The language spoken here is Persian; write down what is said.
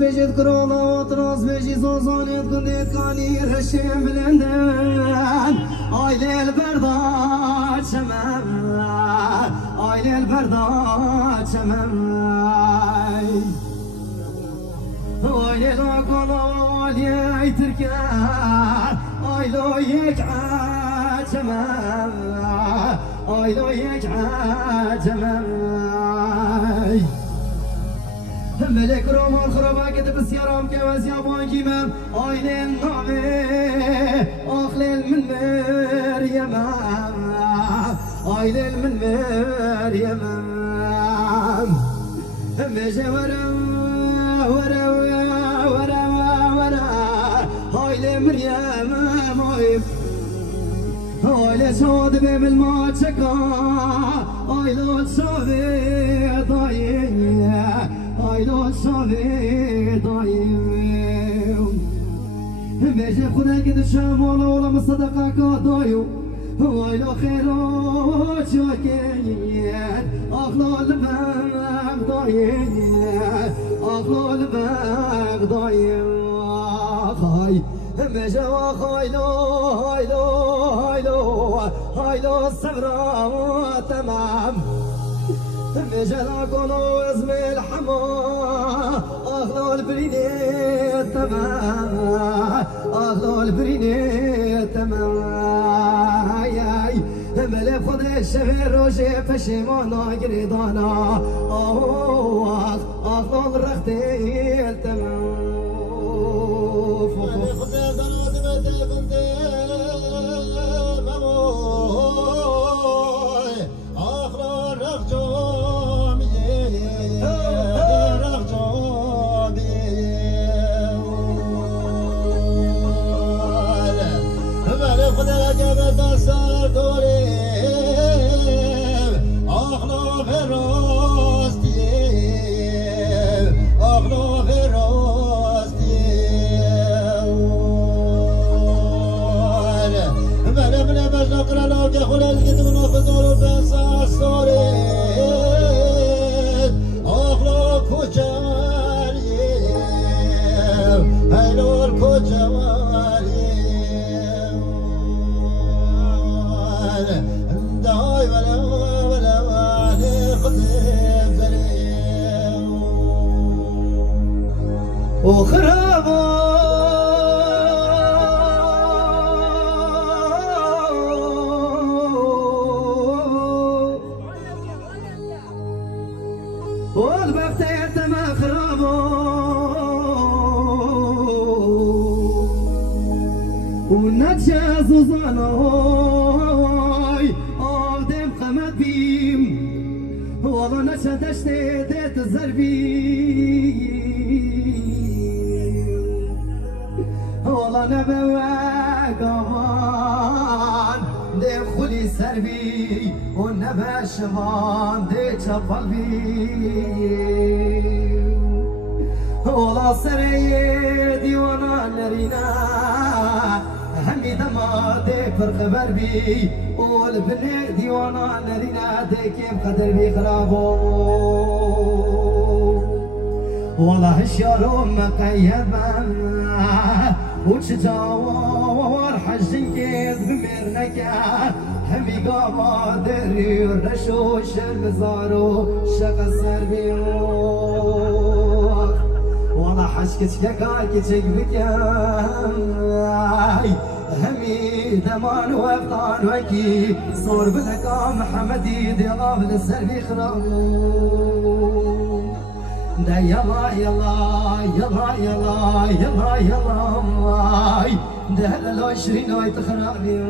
بجد كورونا وطراز بجي زوزانيت قنديت كاني رشيم بلندن آيلي البردات شمم آيلي البردات شمم آيلي لوكولو آيلي تركان آيلو يكعاد شمم آيلو يكعاد شمم ملك رومان خرابا كتب السيارام كوازيا بانكيمم آيلين نامي أخلين من مريم آيلين من مريم مجا ورا ورا ورا ورا آيلين مريم مايم آيلين صاد بهم الماتشكا آيلين صادي ضايم آيلين صادي ضايم مجا خدا كده شامولا ولا مصدقا كادايو آيلين خيرو شاكين أخلال بغضايم أخلال بغضايم خاي مجا خايلو هايلو هايلو هايلو الصبرا تمام مجا لاكولو اسم الحما أخلو البريني تمام أخلو البريني تمام هاي ملف خد الشغل روشي فشيمانا قريضانا أخلو الرختي تمام وخرابو والبخت يتما خرابو والنتشا زوزاناي آدم خمد بيم والله نتشا دشتي ديت الزربي والله نبوا قمان دي خلي سربي ونبا شمان دي تشفل بي والله سري ديوانا نرينا همي دما دي فرق بربي والبني ديوانا نرينا دي كيف قدر بي خرابو والله الشارو مقيبا وتجاور حجن كيد بمرنكا همي قاما دري رشوش المزارو شق السربيوخ والله حشكت كاكي تقبكاي همي دمان وقطان وكي صور بلكا محمدي دي غابل السربي خرابو دا يلا يلا يلا يلا يلا يلا ماي دا هلا 20 ويتخرابي